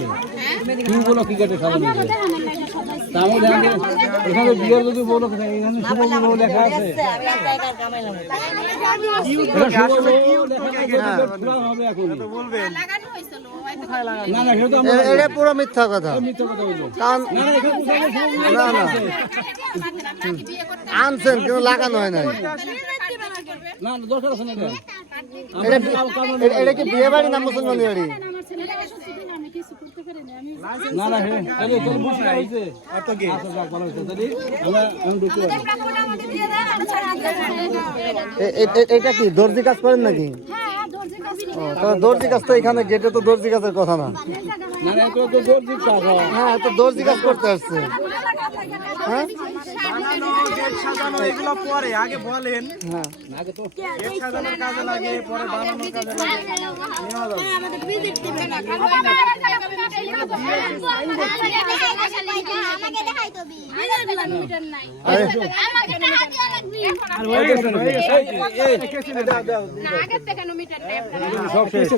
হচ্ছে কি উপলক্ষে গেটে সাজানো হয়েছে তা আমি দেখেন যে এখানে বিয়ের যদি বউ লোক এখানে শুভ লেখা আছে এটা পুরো মিথ্যা কথা কারণ না না। আনছেন কিন্তু লাগানো হয় নাই এটা কি বিয়ে বাড়ি না মুসলমান বাড়ি না না হে তাহলে তাহলে বুঝতে হয়েছে এত গে আচ্ছা যাক ভালো হয়েছে। তাহলে আমরা এখন ঢুকতে পারি এ- এ- এ- এটা কি দর্জি কাজ করেন নাকি? ও, তো দর্জি কাজ তো এখানে গেটে তো দর্জি কাজের কথা না। না না তো তো কাজ হ্যাঁ। তো দর্জি কাজ করতে আসছে। হ্যাঁ? বানানো গেট সাজানো এগুলো পরে আগে বলেন হ্যাঁ আগে তো গেট সাজানোর কাজে লাগে পরে বানানোর কাজে লাগে আমাকে সব শেষ।